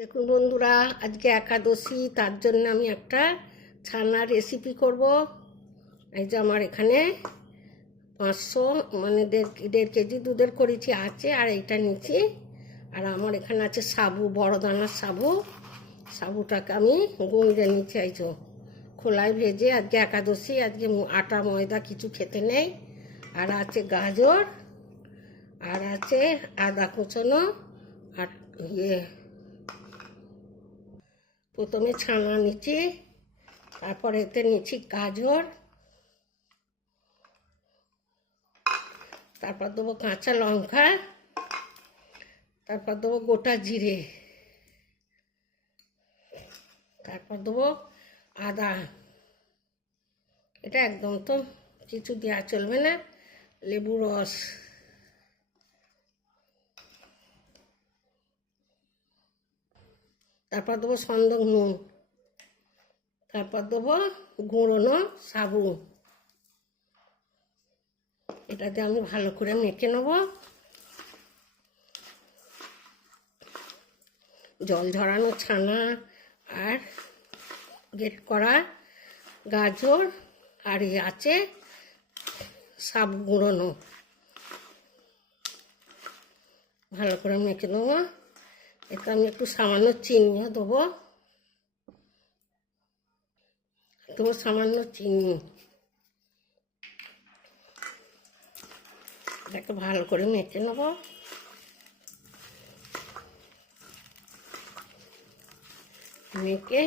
দেখুন বন্ধুরা, আজকে একাদশী, তার জন্য আমি একটা ছানার রেসিপি করব। এই যে আমার এখানে 500 মানে দেড় কেজি দুধের করেছি আছে, আর এইটা নিচ্ছি। আর আমার এখানে আছে সাবু, বড় দানার সাবুটাকে আমি গুঁড়ে নিচ্ছি। এই যে খোলায় ভেজে, আজকে একাদশী, আজকে আটা ময়দা কিছু খেতে নেই। আর আছে গাজর, আর আছে আদা কুচনো, আর প্রথমে ছানা নিচ্ছি, তারপর এতে নিচ্ছি গাজর, তারপর দেবো কাঁচা লঙ্কা, তারপর দেবো গোটা জিরে, তারপর দেবো আদা। এটা একদম তো কিছু দেওয়া চলবে না, লেবু রস, তারপর দেবো সন্দক নুন, তারপর দেবো গুঁড়োনো সাবু। এটাতে আমি ভালো করে মেখে নেব। জল ঝরানো ছানা আর গ্রেট করা গাজর আর আছে সাবু গুঁড়োনো, ভালো করে মেখে নেবো। এতে আমি একটু সামান্য চিনিও দেবো, সামান্য চিনি। এটাকে ভালো করে মেখে নেব। মেখে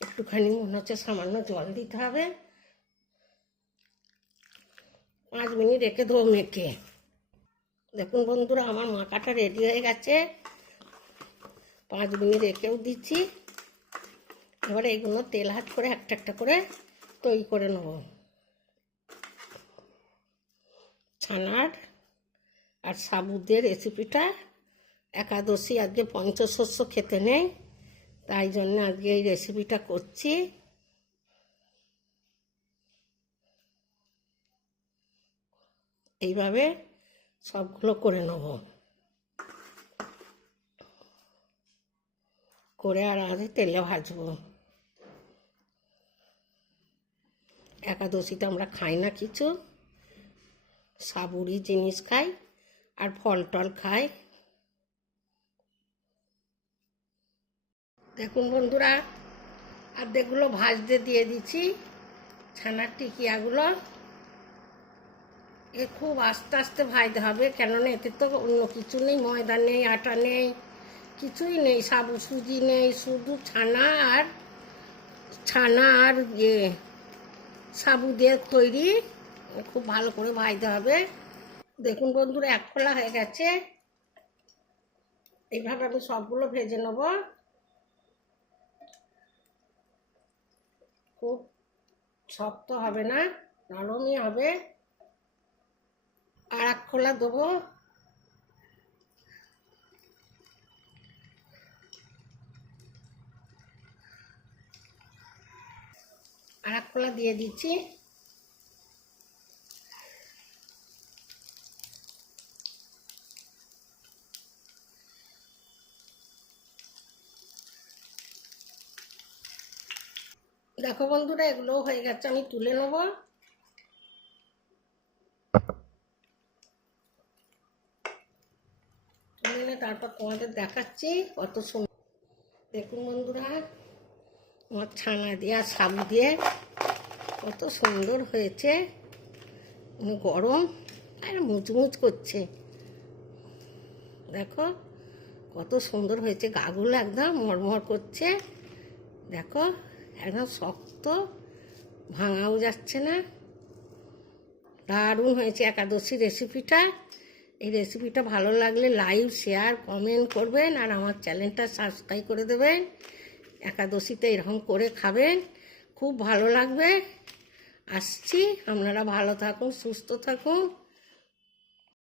একটুখানি মনে হচ্ছে সামান্য জল দিতে হবে। 5 মিনিট রেখে দেবো মেখে। দেখুন বন্ধুরা, আমার মাখাটা রেডি হয়ে গেছে। 5 মিনিট রেখেও দিচ্ছি। এবারে এগুলো তেল হাত করে একটা একটা করে তৈরি করে নেব। ছানার আর সাবুদের রেসিপিটা, একাদশী, আজকে পঞ্চশস্য খেতে নেই, তাই জন্য আজকে এই রেসিপিটা করছি। এইভাবে সবগুলো করে নেব, করে আর আগে তেলে ভাজবো। একাদশীতে আমরা খাই না কিছু, সাবুরি জিনিস খাই আর ফল টল খাই। দেখুন বন্ধুরা, অর্ধেকগুলো ভাজতে দিয়ে দিচ্ছি ছানার টিকিয়াগুলো। এ খুব আস্তে আস্তে ভাজতে হবে, কেননা এতে তো অন্য কিছু নেই, ময়দা নেই, আটা নেই, কিছুই নেই, সাবু সুজি নেই, শুধু ছানা আর সাবু দিয়ে তৈরি। খুব ভালো করে ভাজতে হবে। দেখুন বন্ধুরা, 1 খোলা হয়ে গেছে। এইভাবে আমি সবগুলো ভেজে নেব। খুব শক্ত হবে না, নরমই হবে। আর 1 খোলা দেবো। আর 1 খোলা দিয়ে দিচ্ছি। দেখো বন্ধুরা, এগুলোও হয়ে গেছে, আমি তুলে নেব। তুলে নিয়ে তারপর তোমাদের দেখাচ্ছি কত সুন্দর। দেখুন বন্ধুরা, আমার ছানা দিয়ে আর সাবু দিয়ে কত সুন্দর হয়েছে। গরম আর মুচমুচ করছে। দেখো কত সুন্দর হয়েছে, গাগুলো একদম মরমর করছে। দেখো একদম শক্ত, ভাঙাও যাচ্ছে না। দারুণ হয়েছে একাদশী রেসিপিটা। এই রেসিপিটা ভালো লাগলে লাইক, শেয়ার, কমেন্ট করবেন, আর আমার চ্যানেলটা সাবস্ক্রাইব করে দেবেন। একাদশীতে এরকম করে খাবেন, খুব ভালো লাগবে। আসছি, আপনারা ভালো থাকুন, সুস্থ থাকুন।